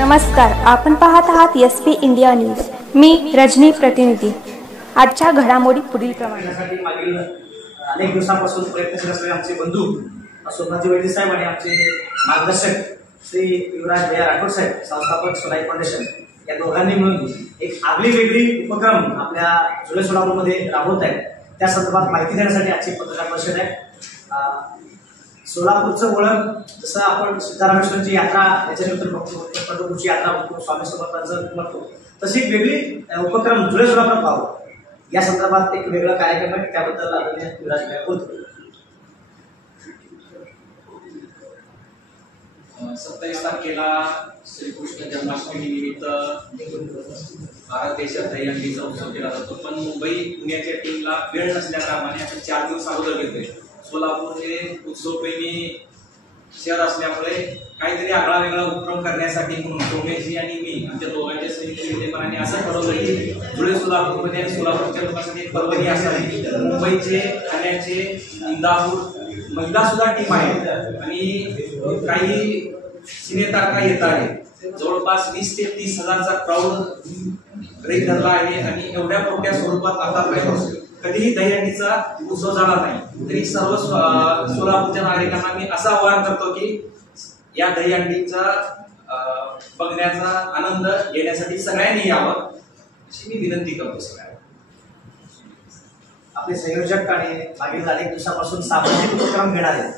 नमस्कार, आपण पाहत आहात SP इंडिया न्यूज। मी रजनी, प्रतिनिधी। आजच्या घडामोडी पुढील प्रमाणे। मागील अनेक दिवसांपासून प्रयत्नशील असलेले आमचे बंधू सोमनाथजी वैद्य साहेब आणि आमचे मार्गदर्शक श्री युवराज भैया राठोड साहेब, संस्थापक सोलाई फाउंडेशन, या दोघांनी मिळून एक आगळी वेगळी उपक्रम आपल्या जुलै सोलापूरमध्ये राबवत आहेत। त्या संदर्भात माहिती देण्यासाठी आजची पत्रकार परिषद आहे। सोलापूरचं ओळख जसं आपण सिद्धारामेश्वरची यात्रा याच्यानंतर बघतो, पंढरपूरची यात्रा बघतो, स्वामी समर्थांचं बघतो, तशी एक वेगळी उपक्रम जुलै सोलापुरात व्हावं या संदर्भात एक वेगळा कार्यक्रम आहे। त्याबद्दल आदरणीय युवराज भैया बोलतो। 27 तारखेला श्रीकृष्ण जन्माष्टमी निमित्त भारत देशात दहीहंडीचा उत्सव केला जातो, पण मुंबई पुण्याच्या टीमला वेळ नसल्या कारणाने आपण 4 दिवस अगोदर घेतोय। सोलापूर हे उत्सवप्रेमी शहर असल्यामुळे काहीतरी आगळा वेगळा उपक्रम करण्यासाठी म्हणून सोमेशजी आणि मी आमच्या दोघांच्या संयुक्त विद्यमानाने असं ठरवलं की जुलै सोलापूरमध्ये आणि सोलापूरच्या लोकांसाठी एक पर्वणी असावी। मुंबईचे, ठाण्याचे, इंदापूर महिला सुद्धा टीम आहे आणि काही सिनेतारका येत आहे। जवळपास 20 ते 30 हजारचा क्राऊड रेट धरला आहे आणि एवढ्या मोठ्या स्वरूपात आतापर्यंत कधीही दहीहंडीचा उत्सव झाला नाही। तरी सर्व सोलापूरच्या नागरिकांना मी असं आवाहन करतो की या दहीहंडीचा बघण्याचा आनंद घेण्यासाठी सगळ्यांनी यावं अशी मी विनंती करतो सगळ्यांना। आपले संयोजक आणि मागील अनेक दिवसापासून सामाजिक उपक्रम घेणार आहेत।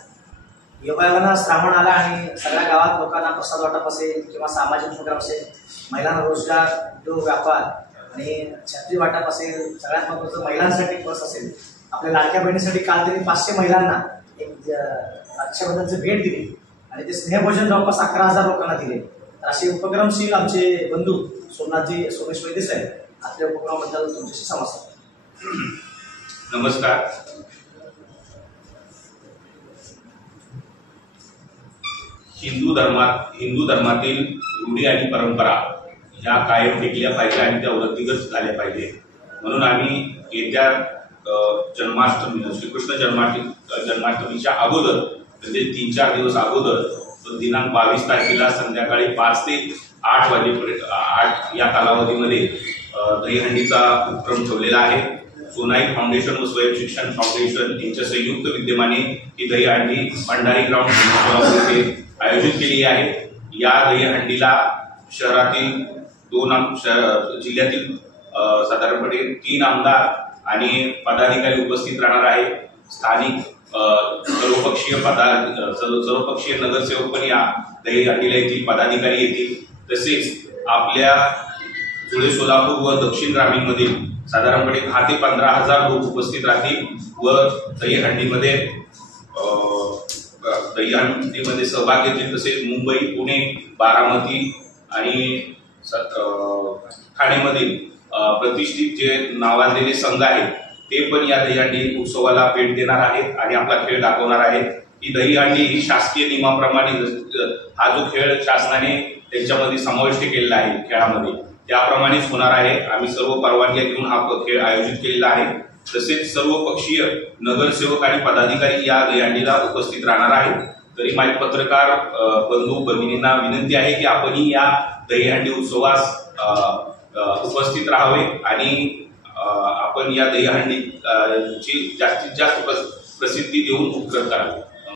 योगायोगानं श्रावण आला आणि सगळ्या गावात लोकांना प्रसाद वाटप असेल किंवा सामाजिक उपक्रम असेल, महिलांना रोजगार, उद्योग, व्यापार आणि छत्री वाटप असेल, सगळ्यात महत्त्वाचं महिलांसाठी बस असेल। आपल्या लाडक्या बहिणीसाठी काल तरी 500 महिलांना एक रक्षाबंधनची भेट दिली आणि ते स्नेहभोजन जवळपास 11,000 लोकांना दिले। तर असे उपक्रमशील आमचे बंधू सोमनाथजी सोमेश वैद्य साहेब, आपल्या उपक्रमाबद्दल तुमच्याशी संवाद साधतो। नमस्कार। हिंदू धर्मातील रूढी आणि परंपरा या कायम टिकल्या पाहिजे आणि त्या वृद्धिगत झाल्या पाहिजे, म्हणून आम्ही येत्या जन्माष्टमी, श्रीकृष्ण जन्माष्टमीच्या अगोदर म्हणजे 3-4 दिवस अगोदर दिनांक 22 तारखेला संध्याकाळी 5 ते 8 वाजेपर्यंत 8 या कालावधीमध्ये दहीहंडीचा उपक्रम ठेवलेला आहे। सोनाई फाउंडेशन व स्वयं शिक्षण फाउंडेशन यांच्या संयुक्त विद्यमाने ही दहीहंडी भंडारी ग्राउंड येथे आयोजित केली आहे। या दहीहंडीला शहरातील जिल्ह्यातील साधारणपणे 3 आमदार आणि पदाधिकारी उपस्थित राहणार आहे। स्थानिक सर्वपक्षीय नगरसेवक पण या दहीहंडीला येथील पदाधिकारी येतील। तसेच आपल्या जुलै सोलापूर व दक्षिण ग्रामीणमधील साधारणपणे 10 ते 15 हजार लोक उपस्थित राहतील व दहीहंडीमध्ये सहभाग घेतील। तसेच मुंबई, पुणे, बारामती आणि ठाणेमधील प्रतिष्ठित जे नावाजलेले संघ आहेत ते पण या दहीहंडी उत्सवाला भेट देणार आहेत आणि आपला खेळ दाखवणार आहेत। ही दहीहंडी ही शासकीय नियमाप्रमाणे हा जो खेळ शासनाने त्यांच्यामध्ये समाविष्ट केलेला आहे खेळामध्ये त्याप्रमाणेच होणार आहे। आम्ही सर्व परवानग्या घेऊन हा खेळ आयोजित केलेला आहे। तसेच सर्व पक्षीय नगरसेवक आणि पदाधिकारी या दहीहंडीला उपस्थित राहणार आहेत। तरी माझे पत्रकार बंधू भगिनींना विनंती आहे की आपणही या दहीहंडी उत्सवास उपस्थित राहावे आणि आपण या दहीहंडीची जास्तीत जास्त प्रसिद्धी देऊन उपक्रम करावे।